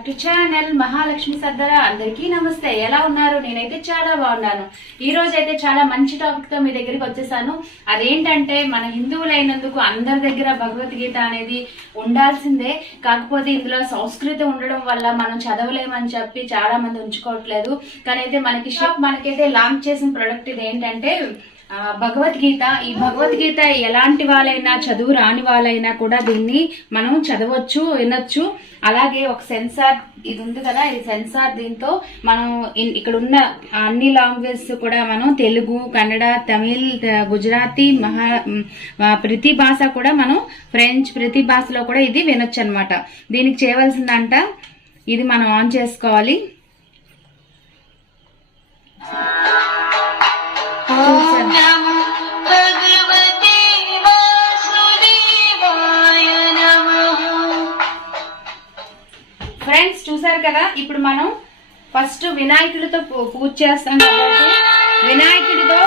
Back to channel Mahalakshmi Sardar. అందరికీ నమస్తే. ఎలా ఉన్నారు? నేనైతే చాలా బాగున్నాను. ఈ రోజు అయితే చాలా మంచి టాపిక్ తో మీ దగ్గరికి వచ్చేసాను. అదేంటంటే మన హిందువులైనందుకు అందరి దగ్గర భగవద్గీత అనేది ఉండాల్సిందే. కాకపోతే ఇందులో సంస్కృతి ఉండడం వల్ల మనం చదవలేమని చెప్పి చాలా మంది ఉంచుకోవట్లేదు. కానీ అయితే మనకైతే లాంచ్ చేసిన ప్రొడక్ట్ ఇది ఏంటంటే భగవద్గీత. ఈ భగవద్గీత ఎలాంటి వాళ్ళైనా, చదువు రాని వాళ్ళైనా కూడా దీన్ని మనం చదవచ్చు, వినొచ్చు. అలాగే ఒక సెన్సార్ ఇది ఉంది కదా, ఈ సెన్సార్ దీంతో మనం ఇక్కడ ఉన్న అన్ని లాంగ్వేజెస్ కూడా మనం తెలుగు, కన్నడ, తమిళ్, గుజరాతీ, ప్రతి భాష కూడా మనం ఫ్రెంచ్, ప్రతి భాషలో కూడా ఇది వినొచ్చు అనమాట. దీనికి చేయవలసిందంట ఇది మనం ఆన్ చేసుకోవాలి. ఫ్రెండ్స్ చూసారు కదా, ఇప్పుడు మనం ఫస్ట్ వినాయకుడితో పూజ చేస్తాం కాబట్టి వినాయకుడితో,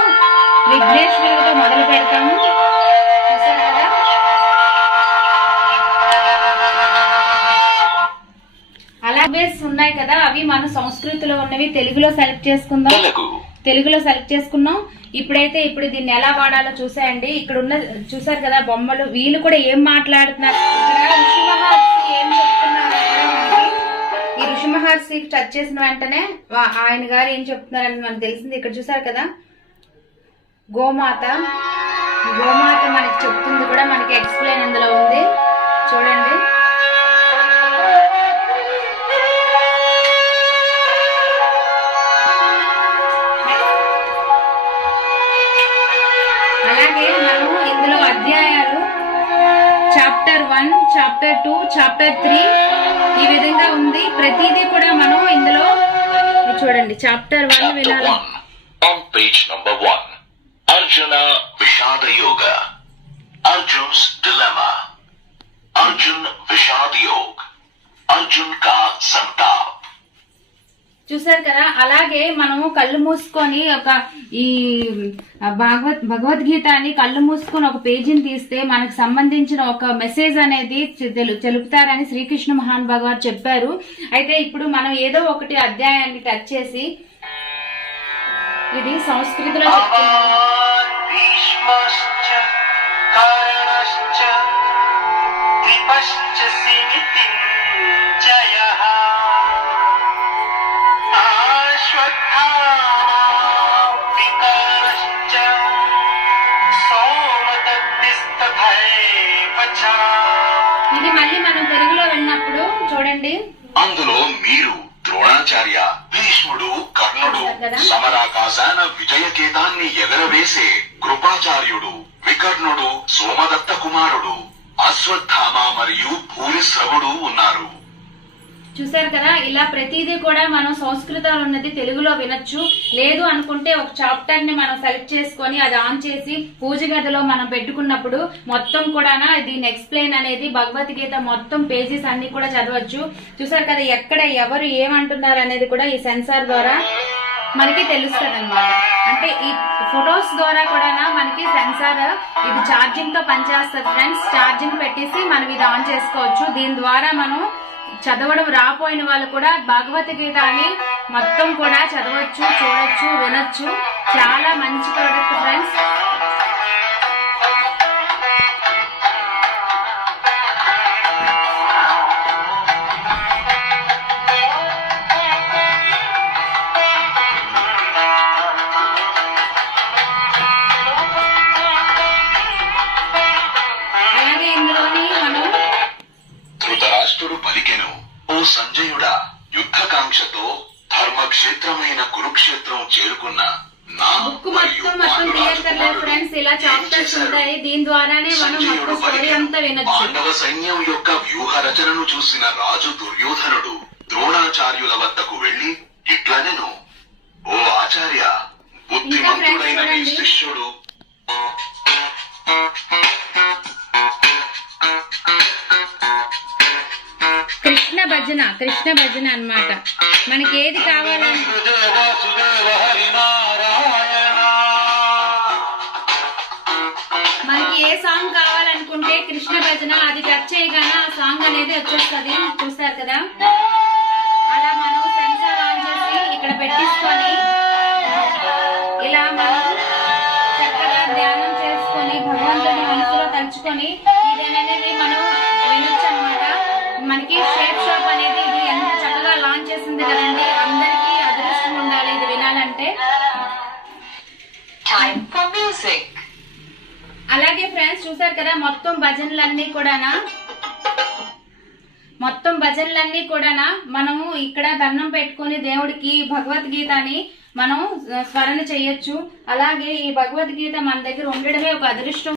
విఘ్నేశ్వరుడితో మొదలు పెడతాము. చూసారు కదా, అలాగే ఉన్నాయి కదా, అవి మన సంస్కృతిలో ఉన్నవి తెలుగులో సెలెక్ట్ చేసుకున్నాం. ఇప్పుడు దీన్ని ఎలా వాడాలో చూసాయండి. ఇక్కడ ఉన్న చూసారు కదా బొమ్మలు, వీళ్ళు కూడా ఏం మాట్లాడుతున్నారు, ఇక్కడ ఋషి మహర్షి ఏం చెప్తున్నారు. ఈ ఋషి మహర్షి టచ్ చేసిన వెంటనే ఆయన గారు ఏం చెప్తున్నారని మనకు తెలిసింది. ఇక్కడ చూసారు కదా, గోమాత మనకి చెప్తుంది కూడా, మనకి ఎక్స్ప్లెయిన్ అందులో ఉంది చూడండి. అధ్యాయాలు చాప్టర్ 1, చాప్టర్ 2, చాప్టర్ 3 ఈ విధంగా ఉంది. ప్రతిదీ కూడా మనం ఇందులో చూడండి. చాప్టర్ 1 వినాలి. పేజ్ నంబర్ 1 అర్జున విషాద యోగ, అర్జున్స్ డిలెమా, అర్జున్ విషాద యోగ్, అర్జున్ కా సంతాప్. చూసారు కదా, అలాగే మనము కళ్ళు మూసుకొని ఈ భగవద్గీత అని కళ్ళు మూసుకొని ఒక పేజీని తీస్తే మనకు సంబంధించిన ఒక మెసేజ్ అనేది తెలుపుతారని శ్రీకృష్ణ మహాన్ భగవాన్ చెప్పారు. అయితే ఇప్పుడు మనం ఏదో ఒకటి అధ్యాయాన్ని టచ్ చేసి ఇది సంస్కృతిలో ఇది మళ్ళీ మనం తెలుగులో విన్నప్పుడు చూడండి. అందులో మీరు ద్రోణాచార్య, భీష్ముడు, కర్ణుడు, సమరాకాశాన విజయకేతాన్ని ఎగరవేసే కృపాచార్యుడు, వికర్ణుడు, సోమదత్త కుమారుడు, అశ్వత్థామ మరియు భూరిశ్రవుడు ఉన్నారు. చూసారు కదా, ఇలా ప్రతిదీ కూడా మనం సంస్కృతంలో ఉన్నది తెలుగులో వినొచ్చు. లేదు అనుకుంటే ఒక చాప్టర్ ని మనం సెలెక్ట్ చేసుకొని అది ఆన్ చేసి పూజ గదిలో మనం పెట్టుకున్నప్పుడు మొత్తం కూడా దీని ఎక్స్ప్లెయిన్ అనేది భగవద్గీత మొత్తం పేజెస్ అన్ని కూడా చదవచ్చు. చూసారు కదా, ఎక్కడ ఎవరు ఏమంటున్నారు అనేది కూడా ఈ సెన్సార్ ద్వారా మనకి తెలుస్తుంది అనమాట. అంటే ఈ ఫొటోస్ ద్వారా కూడా మనకి సెన్సార్ ఇది ఛార్జింగ్ తో పనిచేస్తుంది ఫ్రెండ్స్. ఛార్జింగ్ పెట్టేసి మనం ఇది ఆన్ చేసుకోవచ్చు. దీని ద్వారా మనం చదవడం రాపోయిన వాళ్ళు కూడా భగవద్గీత అని మొత్తం కూడా చదవచ్చు, చూడొచ్చు, వినొచ్చు. చాలా మంచి ప్రోడక్ట్ ఫ్రెండ్స్. అలాగే ఇందులోని మనం ధృతరాష్ట్రుడు పలికెను, ఓ సంజయుడా, యుద్ధకాంక్షతో ధర్మక్షేత్రమైన కురుక్షేత్రం చేరుకున్న నా బుక్ మొత్తం తీయక్కర్లేదు ఫ్రెండ్స్. ఇలా చాప్టర్స్ ఉంటాయి, దీని ద్వారానే మనం మొత్తం స్టోరీ అంతా వినొచ్చు. పాండవ సైన్యం యొక్క వ్యూహ రచనను చూసిన రాజు దుర్యోధనుడు ద్రోణాచార్యుల వద్దకు వెళ్లి ఇట్లనెను, ఓ ఆచార్య, బుద్ధిమంతుడైన నీ శిష్యుడు కృష్ణ భజన అన్నమాట. మనకి ఏది కావాలంటే మనకి ఏ సాంగ్ కావాలనుకుంటే కృష్ణ భజన అది టచ్ చేయగానే ఆ సాంగ్ అనేది వచ్చేస్తుంది. చూసారు కదా. తలుచుకొని ఇదేననేది మనం వినొచ్చు అనమాట. మనకి షేప్ షాప్ అనేది ఇది ఎంత చక్కగా లాంచ్ చేసింది కదండి. అందరికీ అదృష్టం ఉండాలి ఇది వినాలంటే. అలాగే ఫ్రెండ్స్ చూసారు కదా మొత్తం భజనలన్నీ కూడానా మనము ఇక్కడ దండం పెట్టుకుని దేవుడికి భగవద్గీతని మనం స్మరణ చేయొచ్చు. అలాగే ఈ భగవద్గీత మన దగ్గర ఉండడమే ఒక అదృష్టం.